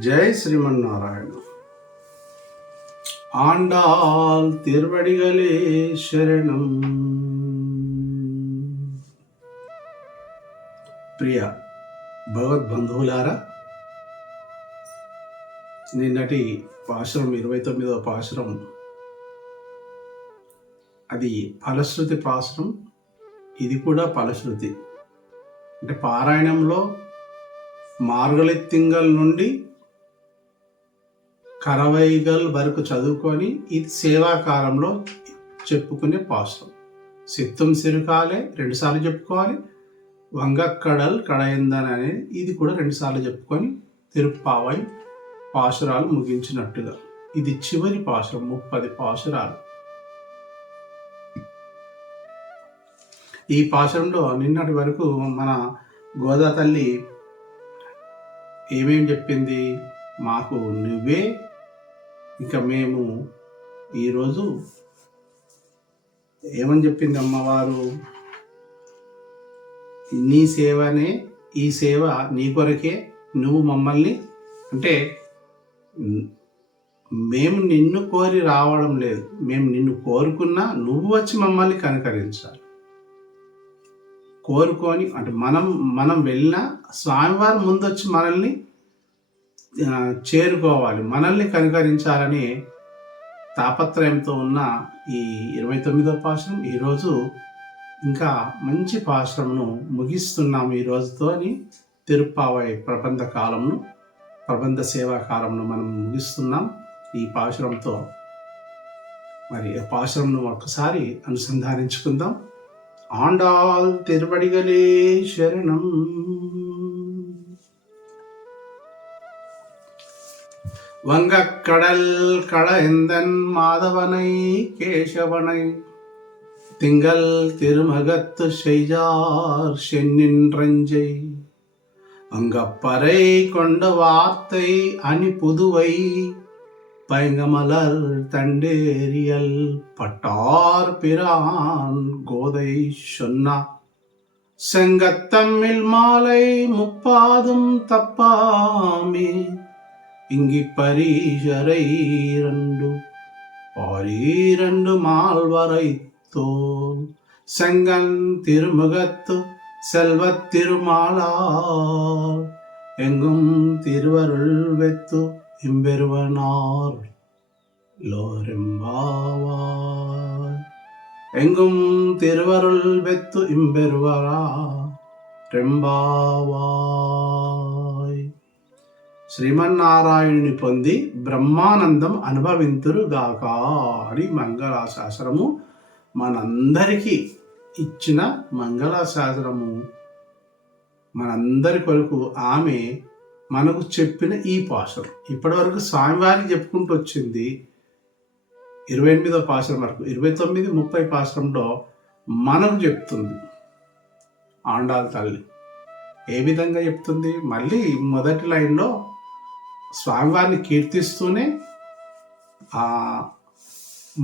ஜெய் ஸ்ரீமன்னாராயண ஆண்டாள் திருவடிகளே శరణం ప్రియ భగవద్బంధువులారా నిన్నటి పాశరం ఇరవై తొమ్మిదవ పాశరం అది ఫలశ్రుతి పాశరం ఇది కూడా ఫలశ్రుతి అంటే పారాయణంలో మార్గళెత్తింగల్ నుండి కరవైగల్ వరకు చదువుకొని ఇది సేవాకాలంలో చెప్పుకునే పాశ్రం సిత్తం సిరుకాలే రెండుసార్లు చెప్పుకోవాలి. వంగక్కడల్ కడయందన్ అనేది ఇది కూడా రెండుసార్లు చెప్పుకొని తిరుప్పావై పాశురాలు ముగించినట్టుగా. ఇది చివరి పాశురం ముప్పది పాశురాలు. ఈ పాశురంలో నిన్నటి వరకు మన గోదా తల్లి ఏమేం చెప్పింది? మాకు నువ్వే ఇక మేము ఈరోజు ఏమని చెప్పింది అమ్మవారు? నీ సేవనే ఈ సేవ నీ కొరకే నువ్వు మమ్మల్ని అంటే మేము నిన్ను కోరి రావడం లేదు. మేము నిన్ను కోరుకున్నా నువ్వు వచ్చి మమ్మల్ని కనకరించాలి. కోరుకొని అంటే మనం మనం వెళ్ళినా స్వామివారు ముందు వచ్చి మనల్ని చేరుకోవాలి. మనల్ని కనుకరించాలని తాపత్రయంతో ఉన్న ఈ ఇరవై తొమ్మిదో పాశ్రం. ఈరోజు ఇంకా మంచి పాశ్రమును ముగిస్తున్నాము ఈ రోజుతో అని తిరుప్పావై ప్రబంధ కాలంను ప్రబంధ సేవా కాలంను మనం ముగిస్తున్నాం ఈ పాశ్రమంతో మరి ఆ పాశ్రంను ఒక్కసారి అనుసంధానించుకుందాం. ఆండాల్ తిరువడిగలే శరణం வங்கக்கடல் கடைந்தன் மாதவனை கேசவனை. திங்கள் திருமகத்து செய்தார் சென்னின்றஞ்சை அங்கப்பறை கொண்ட வார்த்தை அணி புதுவை. பைங்கமலர் தண்டேரியல் பட்டார் பிரான் கோதை சொன்னா. செங்கத்தம்மில் மாலை முப்பாதும் தப்பாமே. இங்கிப்பரீஷரை இரண்டு பாரீரண்டு மால்வரை தோல் செங்கன் திருமுகத்து செல்வத் திருமாலால் எங்கும் திருவருள் வெத்து இம்பெருவனார் லோரெம்பாவார். எங்கும் திருவருள் வெத்து இம்பெருவரா ரெம்பாவார். శ్రీమన్నారాయణుని పొంది బ్రహ్మానందం అనుభవింతురుగాక అని మంగళాశాసనము మనందరికీ ఇచ్చిన మంగళాశాసనము. మనందరి కొరకు ఆమె మనకు చెప్పిన ఈ పాసరం ఇప్పటివరకు స్వామివారికి చెప్పుకుంటూ వచ్చింది ఇరవై ఎనిమిదో పాసరం వరకు. ఇరవై తొమ్మిది ముప్పై పాసరంలో మనకు చెప్తుంది ఆండాల తల్లి. ఏ విధంగా చెప్తుంది? మళ్ళీ మొదటి లైన్లో స్వామివారిని కీర్తిస్తూనే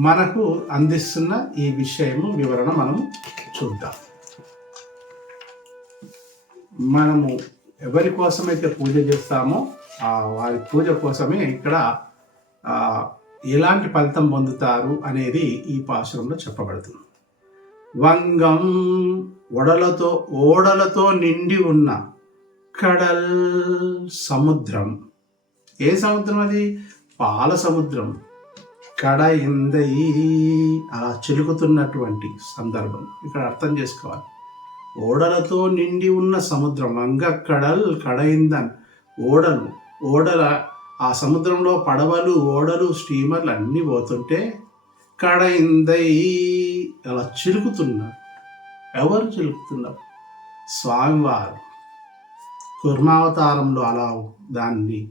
మనకు అందిస్తున్న ఈ విషయము వివరణ మనం చూద్దాం. మనము ఎవరి కోసమైతే పూజ చేస్తామో ఆ వారి పూజ కోసమే ఇక్కడ ఎలాంటి ఫలితం పొందుతారు అనేది ఈ పాశ్రంలో చెప్పబడుతుంది. వంగం ఓడలతో ఓడలతో నిండి ఉన్న కడల్ సముద్రం. ఏ సముద్రం అది? పాల సముద్రం. కడ ఎందయి? అలా చిలుకుతున్నటువంటి సందర్భం. ఇక్కడ అర్థం చేసుకోవాలి. ఓడలతో నిండి ఉన్న సముద్రం వంగ కడల్ కడయిందన్ ఓడలు ఓడల ఆ సముద్రంలో పడవలు ఓడలు స్టీమర్లు అన్నీ పోతుంటే కడయిందై అలా చిలుకుతున్నారు ఎవరు చిలుకుతున్నారు? స్వామివారు. కుర్మావతారంలో అలా దాన్ని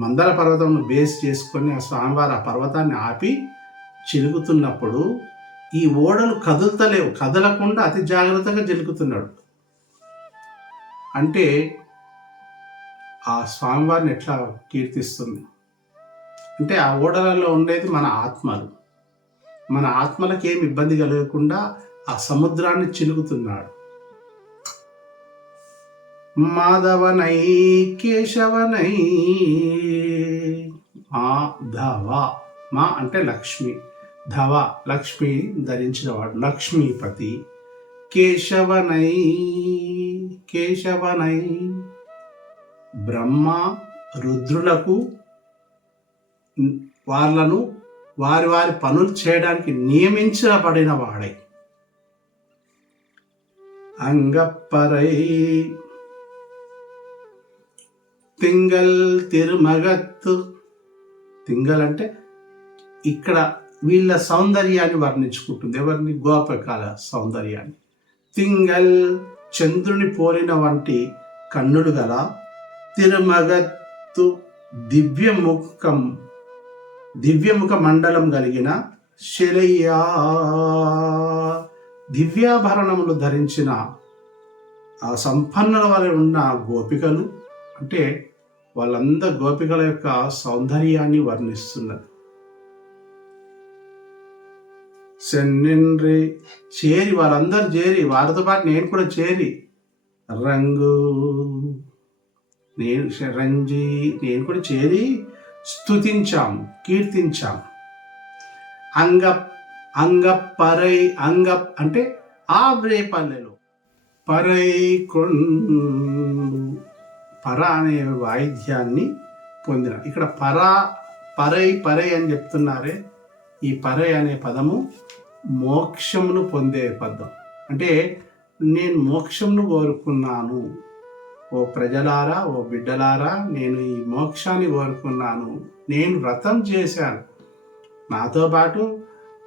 మందర పర్వతంను బేస్ చేసుకొని ఆ స్వామివారు ఆ పర్వతాన్ని ఆపి చిలుగుతున్నప్పుడు ఈ ఓడలు కదులుతలేవు కదలకుండా అతి జాగ్రత్తగా చిలుకుతున్నాడు. అంటే ఆ స్వామివారిని ఎట్లా కీర్తిస్తుంది? అంటే ఆ ఓడలలో ఉండేది మన ఆత్మలు. మన ఆత్మలకు ఏమి ఇబ్బంది కలగకుండా ఆ సముద్రాన్ని చిలుకుతున్నాడు. మాధవనై కేశవనై. మాధవ మా అంటే లక్ష్మి. ధవ లక్ష్మి ధరించినవాడు లక్ష్మీపతి. కేశవనై కేశవనై. బ్రహ్మ రుద్రులకు వాళ్ళను వారి వారి పనులు చేయడానికి నియమించబడిన వాడై. అంగప్పరై తింగల్ తిరుమగత్తు. తింగల్ అంటే ఇక్కడ వీళ్ళ సౌందర్యాన్ని వర్ణించుకుంటుంది. ఎవరిని? గోపకాల సౌందర్యాన్ని. తింగల్ చంద్రుని పోలిన వంటి కన్నుడు గల తిరుమగత్తు దివ్యముఖం దివ్యముఖ మండలం కలిగిన శిలయ్యా దివ్యాభరణములు ధరించిన ఆ సంపన్నుల వలె ఉన్న గోపికలు అంటే వాళ్ళందరు గోపికల యొక్క సౌందర్యాన్ని వర్ణిస్తున్నది. సెన్నిండ్రి చేరి వాళ్ళందరూ చేరి వారితో పాటు నేను కూడా చేరి రంగు నేను రంజి నేను కూడా చేరి స్తుతించాం కీర్తించాం. అంగ అంగ పరై అంగ అంటే ఆ రేపల్లెలో పరై కొండు పర అనే వాయిద్యాన్ని పొందిన ఇక్కడ పర పరై పరై అని చెప్తున్నారే. ఈ పరై అనే పదము మోక్షమును పొందే పదం. అంటే నేను మోక్షమును కోరుకున్నాను. ఓ ప్రజలారా ఓ బిడ్డలారా నేను ఈ మోక్షాన్ని కోరుకున్నాను. నేను వ్రతం చేశాను. నాతో పాటు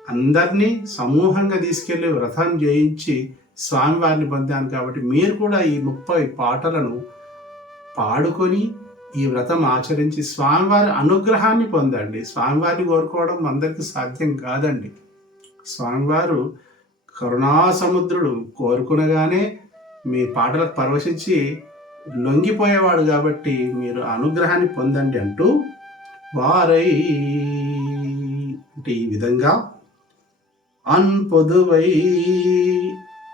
అందరినీ సమూహంగా తీసుకెళ్ళి వ్రతం చేయించి స్వామివారిని పొందాను కాబట్టి మీరు కూడా ఈ ముప్పై పాటలను పాడుకొని ఈ వ్రతం ఆచరించి స్వామివారి అనుగ్రహాన్ని పొందండి. స్వామివారిని కోరుకోవడం అందరికీ సాధ్యం కాదండి. స్వామివారు కరుణాసముద్రుడు. కోరుకునగానే మీ పాటలకు పరవశించి లొంగిపోయేవాడు కాబట్టి మీరు అనుగ్రహాన్ని పొందండి అంటూ వారై అంటే ఈ విధంగా అన్పొదువై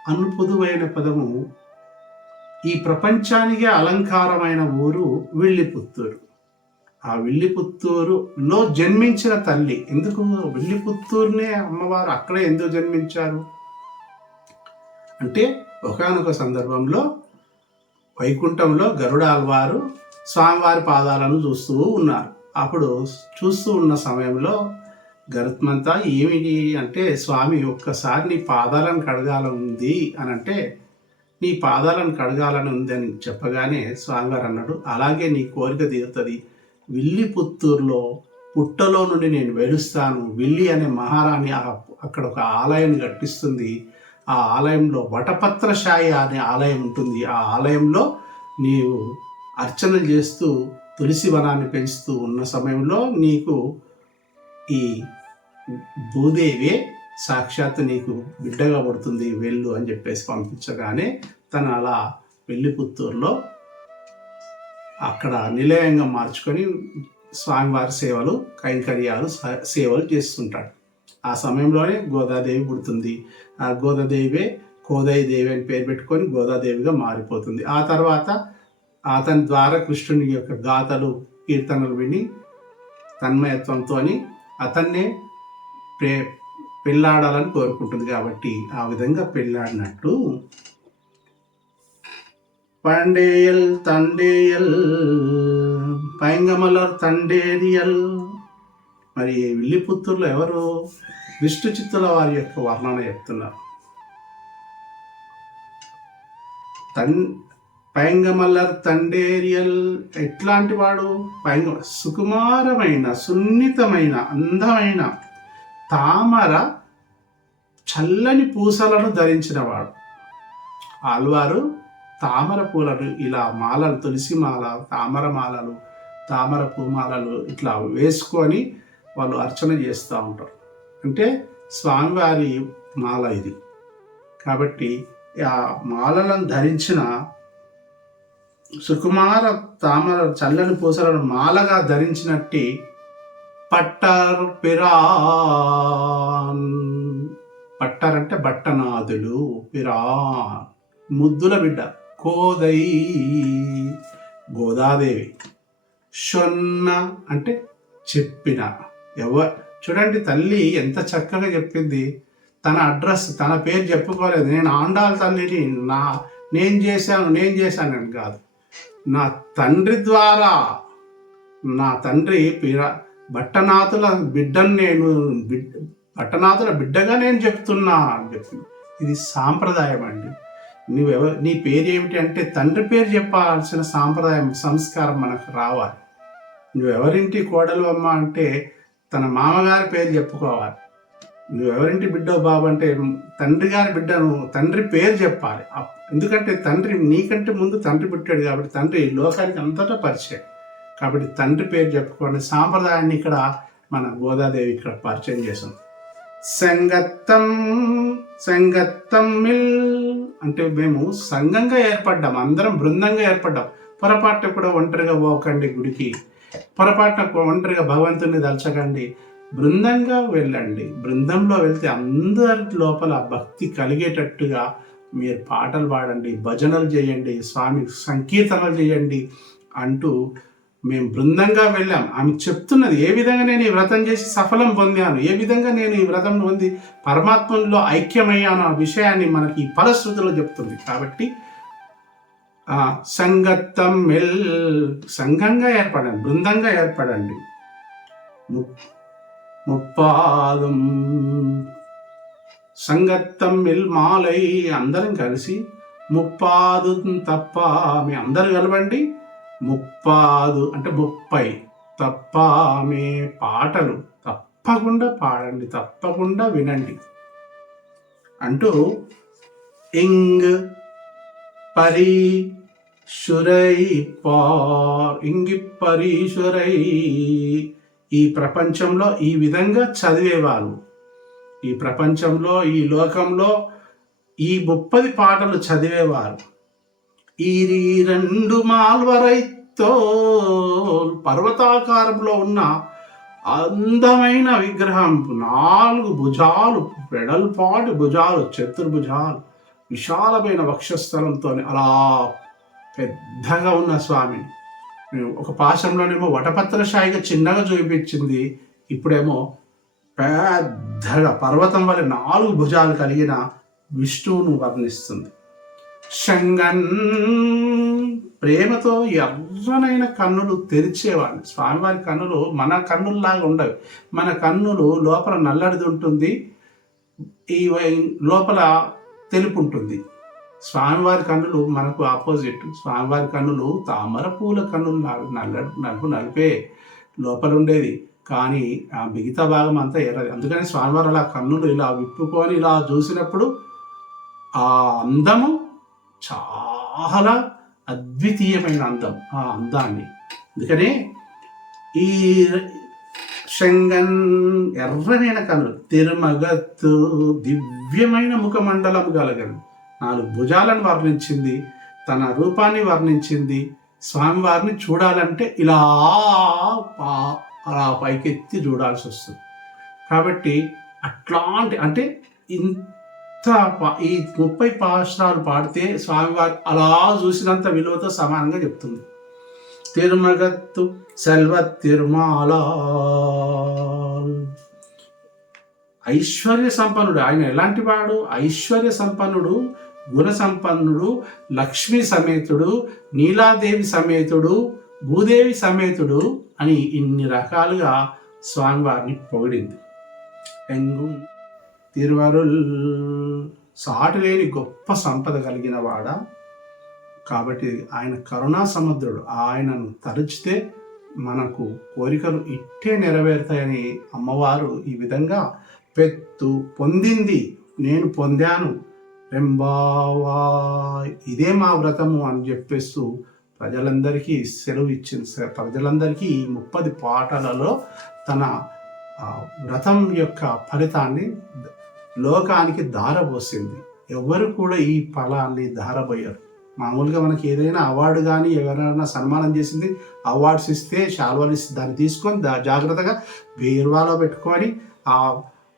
అన్పొదువైన పదము ఈ ప్రపంచానికి అలంకారమైన ఊరు విల్లిపుత్తూరు. ఆ విల్లిపుత్తూరులో జన్మించిన తల్లి. ఎందుకు? విల్లిపుత్తూరునే అమ్మవారు అక్కడే ఎందుకు జన్మించారు? అంటే ఒకనొక సందర్భంలో వైకుంఠంలో గరుడాల్వారు స్వామివారి పాదాలను చూస్తూ ఉన్నారు. అప్పుడు చూస్తూ ఉన్న సమయంలో గరుత్మంతా ఏమిటి అంటే స్వామి ఒక్కసారి నీ పాదాలను కడగాల ఉంది అని అంటే నీ పాదాలను కడగాలని ఉందని చెప్పగానే స్వామివారు అన్నాడు అలాగే నీ కోరిక తీరుతుంది. విల్లి పుత్తూరులో పుట్టలో నుండి నేను వెలుస్తాను. విల్లి అనే మహారాణి అక్కడ ఒక ఆలయం కట్టిస్తుంది. ఆ ఆలయంలో వటపత్రశాయి అనే ఆలయం ఉంటుంది. ఆ ఆలయంలో నీవు అర్చనలు చేస్తూ తులసి వనాన్ని పెంచుతూ ఉన్న సమయంలో నీకు ఈ భూదేవి సాక్షాత్ నీకు బిడ్డగా పడుతుంది వెళ్ళు అని చెప్పేసి పంపించగానే తను అలా వెళ్ళి పుత్తూరులో అక్కడ నిలయంగా మార్చుకొని స్వామివారి సేవలు కైంకర్యాలు సేవలు చేస్తుంటాడు. ఆ సమయంలోనే గోదాదేవి పుడుతుంది. ఆ గోదాదేవే కోదయ్య దేవి అని పేరు పెట్టుకొని గోదాదేవిగా మారిపోతుంది. ఆ తర్వాత అతని ద్వారా కృష్ణుని యొక్క గాథలు కీర్తనలు విని తన్మయత్వంతో అతన్నే ప్రే పెళ్ళాడాలని కోరుకుంటుంది కాబట్టి ఆ విధంగా పెళ్ళాడినట్టు పండేయల్ తండేయల్ పైంగమలర్ తండేరియల్. మరి విల్లిపుత్తూరులో ఎవరు? విష్ణు చిత్తుల వారి యొక్క వర్ణన చెప్తున్నారు. తన్ పైంగమల్లర్ తండేరియల్ ఎట్లాంటి వాడు? పైంగ సుకుమారమైన సున్నితమైన అందమైన తామర చల్లని పూసలను ధరించినవాడు. ఆల్వారు తామర పూలను ఇలా మాలలు తులసి మాల తామర మాలలు తామర పూమాలలు ఇట్లా వేసుకొని వాళ్ళు అర్చన చేస్తూ ఉంటారు. అంటే స్వామివారి మాల ఇది. కాబట్టి ఆ మాలలను ధరించిన సుకుమార తామర చల్లని పూసలను మాలగా ధరించినట్టి పట్టర్ పిరాన్. పట్టర్ అంటే బట్టనాథుడు పిరాన్. ముద్దుల బిడ్డ కోదై గోదాదేవి. షొన్న అంటే చెప్పిన. ఎవ చూడండి తల్లి ఎంత చక్కగా చెప్పింది. తన అడ్రస్ తన పేరు చెప్పుకోలేదు. నేను ఆండాల తల్లిని నా నేను చేశాను నేను చేశాను అని కాదు. నా తండ్రి ద్వారా నా తండ్రి పిరా భట్టనాథుల బిడ్డను నేను బిడ్డ బిడ్డగా నేను చెప్తున్నా అని చెప్తుంది ఇది సాంప్రదాయం అండి. నువ్వెవ నీ పేరు ఏమిటి అంటే తండ్రి పేరు చెప్పాల్సిన సాంప్రదాయం సంస్కారం మనకు రావాలి. నువ్వెవరింటి కోడలు అమ్మ అంటే తన మామగారి పేరు చెప్పుకోవాలి. నువ్వెవరింటి బిడ్డో బాబు అంటే తండ్రి గారి బిడ్డను తండ్రి పేరు చెప్పాలి. అప్- ఎందుకంటే తండ్రి నీకంటే ముందు తండ్రి పుట్టాడు కాబట్టి తండ్రి లోకానికి అంతటా పరిచయం. కాబట్టి తండ్రి పేరు చెప్పుకోండి. సాంప్రదాయాన్ని ఇక్కడ మన గోదాదేవి ఇక్కడ పరిచయం చేసాం సంగత్తం సంగత్తం మిల్. అంటే మేము సంఘంగా ఏర్పడ్డాం అందరం బృందంగా ఏర్పడ్డాం. పొరపాటున కూడా ఒంటరిగా పోకండి గుడికి. పొరపాటున ఒంటరిగా భగవంతుని దలచకండి. బృందంగా వెళ్ళండి. బృందంలో వెళ్తే అందరి లోపల భక్తి కలిగేటట్టుగా మీరు పాటలు పాడండి భజనలు చేయండి స్వామి సంకీర్తనలు చేయండి అంటూ మేము బృందంగా వెళ్ళాం. ఆమె చెప్తున్నది ఏ విధంగా నేను ఈ వ్రతం చేసి సఫలం పొందాను? ఏ విధంగా నేను ఈ వ్రతం పొంది పరమాత్మలో ఐక్యమయ్యాను? ఆ విషయాన్ని మనకి ఈ ఫలశ్రుతిలో చెప్తుంది. కాబట్టి సంగత్తం మెల్ సంఘంగా ఏర్పడండి బృందంగా ఏర్పడండి. ము- ముప్పాదం సంగత్తం మిల్ మాలై అందరం కలిసి ముప్పాదు తప్ప మీ అందరు కలవండి. ముప్పాదు అంటే ముప్పై. తప్ప ఆమె పాటలు. తప్పకుండా పాడండి తప్పకుండా వినండి. అంటూ ఇంగ్ పరి షురై పార్ ఇంగి పరీషురై ఈ ప్రపంచంలో ఈ విధంగా చదివేవారు. ఈ ప్రపంచంలో ఈ లోకంలో ఈ ముప్పది పాటలు చదివేవారు. ఈ రెండు మాల్వరైతో పర్వతాకారంలో ఉన్న అందమైన విగ్రహం నాలుగు భుజాలు వెడల్పాటి భుజాలు చతుర్భుజాలు విశాలమైన వక్షస్థలంతో అలా పెద్దగా ఉన్న స్వామిని మేము ఒక పాశంలోనేమో వటపత్ర షాయిగా చిన్నగా చూపించింది. ఇప్పుడేమో పెద్దగా పర్వతం వల్ల నాలుగు భుజాలు కలిగిన విష్ణువును వర్ణిస్తుంది. శంగన్. ప్రేమతో ఎర్రనైన కన్నులు తెరిచేవాడు స్వామివారి కన్నులు మన కన్నుల్లాగా ఉండవు. మన కన్నులు లోపల నల్లడిది ఉంటుంది. ఈ లోపల తెలుపు ఉంటుంది. స్వామివారి కన్నులు మనకు ఆపోజిట్. స్వామివారి కన్నులు తామర పూల కన్నులు నల్ల నలుపు నలిపే లోపల ఉండేది. కానీ ఆ మిగతా భాగం అంతా ఎర్రది అందుకని స్వామివారు అలా కన్నులు ఇలా విప్పుకొని ఇలా చూసినప్పుడు ఆ అందము చాలా అద్వితీయమైన అందం ఆ అందాన్ని. అందుకనే ఈ శంగన్ ఎర్రనైన కనులు తిరుమగత్తు దివ్యమైన ముఖమండలము కలగను నాలుగు భుజాలను వర్ణించింది తన రూపాన్ని వర్ణించింది స్వామివారిని చూడాలంటే ఇలా పా- అలా పైకెత్తి చూడాల్సి వస్తుంది కాబట్టి అట్లాంటి అంటే ఇంత ఈ ముప్పై పాశ్రాలు పాడితే స్వామివారి అలా చూసినంత విలువతో సమానంగా చెప్తుంది. తిరుమగత్తు సెల్వ తిరుమాల. ఐశ్వర్య సంపన్నుడు ఆయన ఎలాంటి వాడు? ఐశ్వర్య సంపన్నుడు గుణ సంపన్నుడు లక్ష్మీ సమేతుడు నీలాదేవి సమేతుడు భూదేవి సమేతుడు అని ఇన్ని రకాలుగా స్వామివారిని పొగిడింది. ఎంగు తిరువరుల్ సాటలేని గొప్ప సంపద కలిగిన వాడ. కాబట్టి ఆయన కరుణా సముద్రుడు. ఆయనను తరిచితే మనకు కోరికలు ఇట్టే నెరవేరుతాయని అమ్మవారు ఈ విధంగా పెత్తు పొందింది. నేను పొందాను. రెంబావా ఇదే మా వ్రతము అని చెప్పేస్తూ ప్రజలందరికీ సెలవు ఇచ్చిన ప్రజలందరికీ ఈ ముప్పది పాటలలో తన వ్రతం యొక్క ఫలితాన్ని లోకానికి ధారపోసింది ఎవరు కూడా ఈ ఫలాన్ని ధారపోయారు మామూలుగా మనకి ఏదైనా అవార్డు కానీ ఎవరైనా సన్మానం చేసింది అవార్డ్స్ ఇస్తే శాల్వాలు ఇస్తే దాన్ని తీసుకొని దా- జాగ్రత్తగా బీర్వాలో పెట్టుకొని ఆ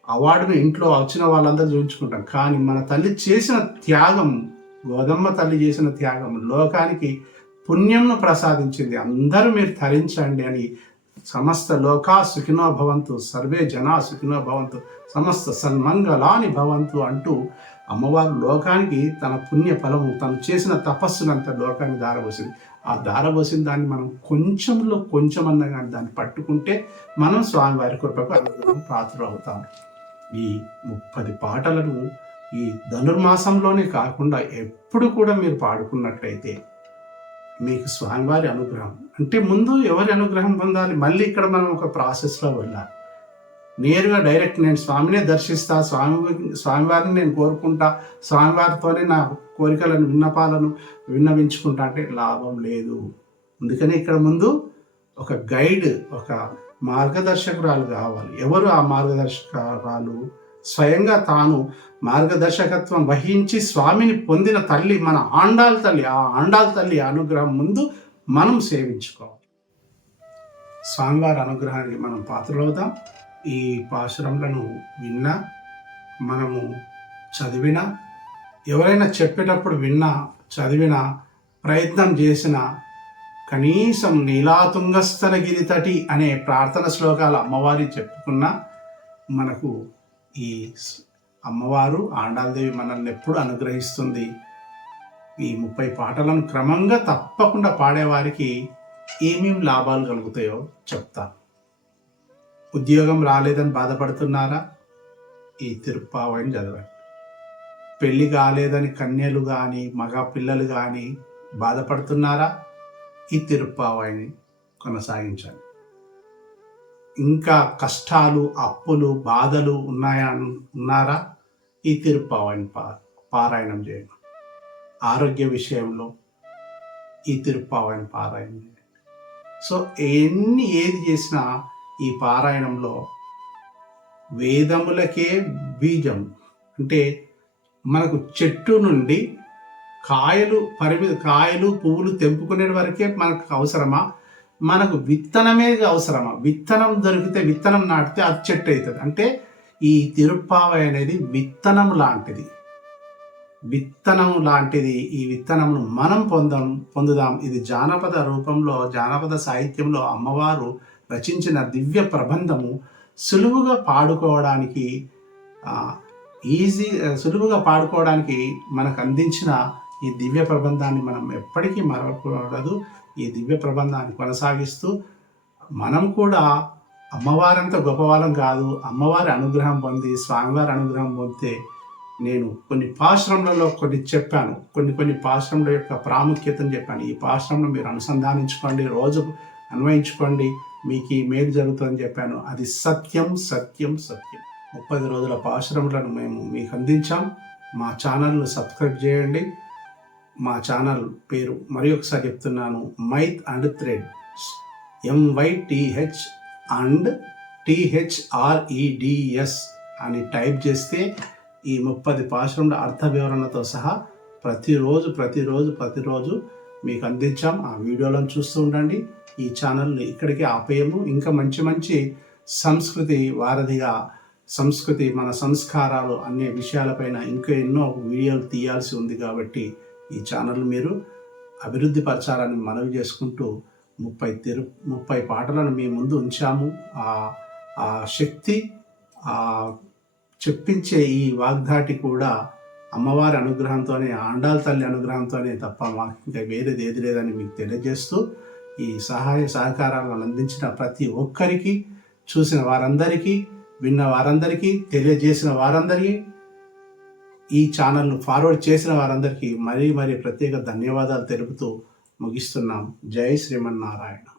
అవార్డును ఇంట్లో వచ్చిన వాళ్ళందరూ చూపించుకుంటాం. కానీ మన తల్లి చేసిన త్యాగం గోదమ్మ తల్లి చేసిన త్యాగం లోకానికి పుణ్యంను ప్రసాదించింది. అందరూ మీరు తరించండి అని సమస్త లోకా సుఖినో భవంతు సర్వే జనా సుఖినో భవంతు సమస్త సన్మంగళాని భవంతు అంటూ అమ్మవారు లోకానికి తన పుణ్య ఫలము తను చేసిన తపస్సునంత లోకానికి దారబోసింది ఆ దారబోసిన దాన్ని మనం కొంచెంలో కొంచెమన్నా కానీ దాన్ని పట్టుకుంటే మనం స్వామివారి కృపకు అనుగ్రహం పాత్ర అవుతాం ఈ ముప్పది పాటలను ఈ ధనుర్మాసంలోనే కాకుండా ఎప్పుడు కూడా మీరు పాడుకున్నట్లయితే మీకు స్వామివారి అనుగ్రహం. అంటే ముందు ఎవరి అనుగ్రహం పొందాలి? మళ్ళీ ఇక్కడ మనం ఒక ప్రాసెస్లో వెళ్ళాలి. నేరుగా డైరెక్ట్ నేను స్వామినే దర్శిస్తా స్వామి స్వామివారిని నేను కోరుకుంటా స్వామివారితోనే నా కోరికలను విన్నపాలను విన్నవించుకుంటా అంటే లాభం లేదు. అందుకని ఇక్కడ ముందు ఒక గైడ్ ఒక మార్గదర్శకురాలు కావాలి. ఎవరు ఆ మార్గదర్శకురాలు? స్వయంగా తాను మార్గదర్శకత్వం వహించి స్వామిని పొందిన తల్లి మన ఆండాల తల్లి ఆ ఆండాల తల్లి అనుగ్రహం ముందు మనం సేవించుకోవాలి. స్వామివారి అనుగ్రహానికి మనం పాత్రలవుతాం. ఈ పాశురములను విన్నా మనము చదివినా ఎవరైనా చెప్పేటప్పుడు విన్నా చదివినా ప్రయత్నం చేసిన కనీసం నీలాతుంగస్తన గిరితటి అనే ప్రార్థన శ్లోకాలు అమ్మవారి చెప్పుకున్నా మనకు ఈ అమ్మవారు ఆండాలదేవి మనల్ని ఎప్పుడు అనుగ్రహిస్తుంది. ఈ ముప్పై పాటలను క్రమంగా తప్పకుండా పాడేవారికి ఏమేం లాభాలు కలుగుతాయో చెప్తా. ఉద్యోగం రాలేదని బాధపడుతున్నారా? ఈ తిరుప్పావని చదవండి. పెళ్ళి కాలేదని కన్యలు కానీ మగ పిల్లలు కానీ బాధపడుతున్నారా? ఈ తిరుప్పావని కొనసాగించండి. ఇంకా కష్టాలు అప్పులు బాధలు ఉన్నాయా ఉన్నారా? ఈ తిరుప్పావని పా పారాయణం చేయండి. ఆరోగ్య విషయంలో ఈ తిరుప్పావని పారాయణం చేయండి. సో ఎన్ని ఏది చేసినా ఈ పారాయణంలో వేదములకే బీజం. అంటే మనకు చెట్టు నుండి కాయలు పరిమితి కాయలు పువ్వులు తెంపుకునే వరకే మనకు అవసరమా? మనకు విత్తనమే అవసరమా? విత్తనం దొరికితే విత్తనం నాటితే అది చెట్టు అవుతుంది అంటే ఈ తిరుప్పావై అనేది విత్తనం లాంటిది. విత్తనం లాంటిది. ఈ విత్తనమును మనం పొందం పొందుదాం. ఇది జానపద రూపంలో జానపద సాహిత్యంలో అమ్మవారు రచించిన దివ్య ప్రబంధము సులువుగా పాడుకోవడానికి ఈజీ సులువుగా పాడుకోవడానికి మనకు అందించిన ఈ దివ్య ప్రబంధాన్ని మనం ఎప్పటికీ మరవకూడదు. ఈ దివ్య ప్రబంధాన్ని కొనసాగిస్తూ మనం కూడా అమ్మవారంత గొప్పవాళ్ళం కాదు అమ్మవారి అనుగ్రహం పొంది స్వామివారి అనుగ్రహం పొందితే నేను కొన్ని పాశ్రమలలో కొన్ని చెప్పాను. కొన్ని కొన్ని పాశ్రమల యొక్క ప్రాముఖ్యతను చెప్పాను. ఈ పాశ్రమను మీరు అనుసంధానించుకోండి రోజు అన్వయించుకోండి మీకు ఈ మేలు జరుగుతుందని చెప్పాను. అది సత్యం సత్యం సత్యం. ముప్పై రోజుల పాశ్రమలను మేము మీకు అందించాం. మా ఛానల్ను సబ్స్క్రైబ్ చేయండి. మా ఛానల్ పేరు మరి ఒకసారి చెప్తున్నాను. Myth and thread. M Y T H and T H R E D S అని టైప్ చేస్తే ఈ ముప్పది పాశ్రముల అర్థ వివరణతో సహా ప్రతిరోజు ప్రతిరోజు ప్రతిరోజు మీకు అందించాం. ఆ వీడియోలను చూస్తూ ఉండండి. ఈ ఛానల్ని ఇక్కడికి ఆపేయము. ఇంకా మంచి మంచి సంస్కృతి వారధిగా సంస్కృతి మన సంస్కారాలు అనే విషయాలపైన ఇంకా ఎన్నో వీడియోలు తీయాల్సి ఉంది కాబట్టి ఈ ఛానల్ మీరు అభివృద్ధి పరచాలని మనవి చేసుకుంటూ ముప్పై తెరు ముప్పై పాటలను మీ ముందు ఉంచాము. ఆ శక్తి ఆ చెప్పించే ఈ వాగ్దాటి కూడా అమ్మవారి అనుగ్రహంతోనే ఆండాల తల్లి అనుగ్రహంతోనే తప్ప మాకు ఇంకా వేరేది ఏది లేదని మీకు తెలియజేస్తూ ఈ సహాయ సహకారాలను అందించిన ప్రతి ఒక్కరికి చూసిన వారందరికీ విన్న వారందరికీ తెలియజేసిన వారందరికీ ఈ ఛానల్ను ఫార్వర్డ్ చేసిన వారందరికీ మరీ మరీ ప్రత్యేక ధన్యవాదాలు తెలుపుతూ ముగిస్తున్నాం. జై శ్రీమన్నారాయణ.